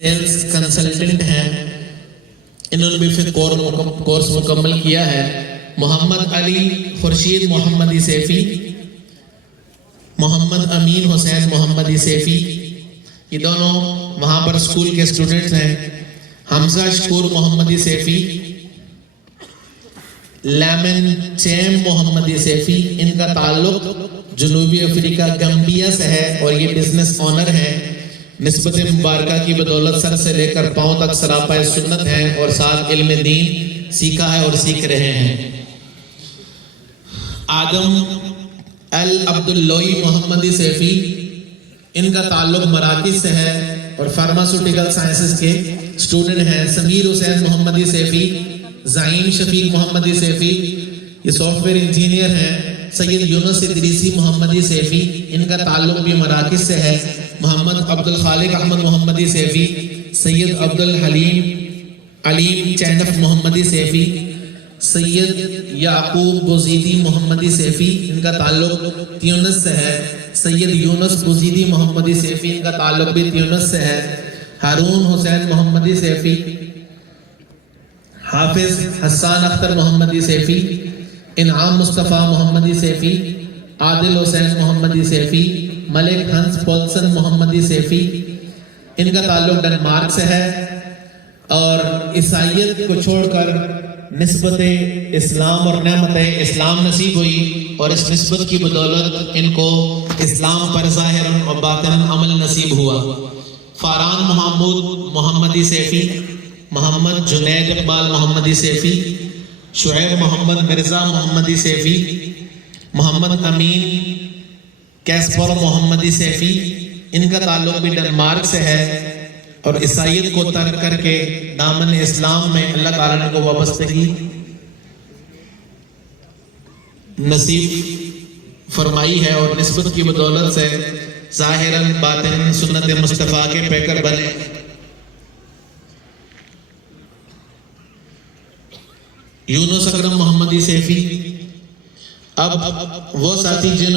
Sales consultant ہیں، انہوں نے بھی پھر کورس مکمل کیا ہے۔ محمد علی خورشید محمدی سیفی، محمد امین حسین محمدی سیفی، یہ دونوں وہاں پر اسکول کے اسٹوڈنٹس ہیں۔ حمزہ شکور محمدی سیفی، لیمن چیم محمدی سیفی، ان کا تعلق جنوبی افریقہ گمبیا سے ہے اور یہ بزنس آنر ہیں۔ نسبت مبارکہ کی بدولت سر سے لے کر پاؤں تک سراپا سنت ہیں اور ساتھ علم دین سیکھا ہے اور سیکھ رہے ہیں۔ آدم عبداللوئی محمدی سیفی، ان کا تعلق مراکز سے ہے اور فارماسوٹیکل سائنسز کے اسٹوڈنٹ ہیں۔ سمیر حسین محمدی سیفی، زعیم شفیق محمدی سیفی، یہ سافٹ ویئر انجینئر ہیں۔ سید یونس ادریسی محمدی سیفی، ان کا تعلق بھی مراکز سے ہے۔ محمد عبدالخالق احمد محمدی سیفی، سید علیم چینف محمدی سیفی، سید یعقوب بوزیدی محمدی سیفی، ان کا تعلق تیونس سے ہے۔ سید یونس بوزیدی محمدی سیفی، ان کا تعلق بھی تیونس سے ہے۔ ہارون حسین محمدی سیفی، حافظ حسان اختر محمدی سیفی، انعام مصطفیٰ محمدی سیفی، عادل حسین محمدی سیفی، ملک ہنس پولسن محمدی سیفی، ان کا تعلق ڈنمارک سے ہے اور عیسائیت کو چھوڑ کر نسبت اسلام اور نعمت اسلام نصیب ہوئی اور اس نسبت کی بدولت ان کو اسلام پر ظاہراً و باطناً عمل نصیب ہوا۔ فاران محمود محمدی سیفی، محمد جنید اقبال محمدی سیفی، شعیب محمد مرزا محمدی سیفی، محمد امین کیسپر محمدی سیفی، ان کا تعلق بھی ڈنمارک سے ہے اور عیسائیت کو ترک کر کے دامن اسلام میں اللہ تعالیٰ نے کو وابستگی نصیب فرمائی ہے اور نسبت کی بدولت سے ظاہراً باطناً سنت مصطفیٰ کے پیکر بنے۔ یونس اکرم محمدی سیفی، اب وہ ساتھی جنہوں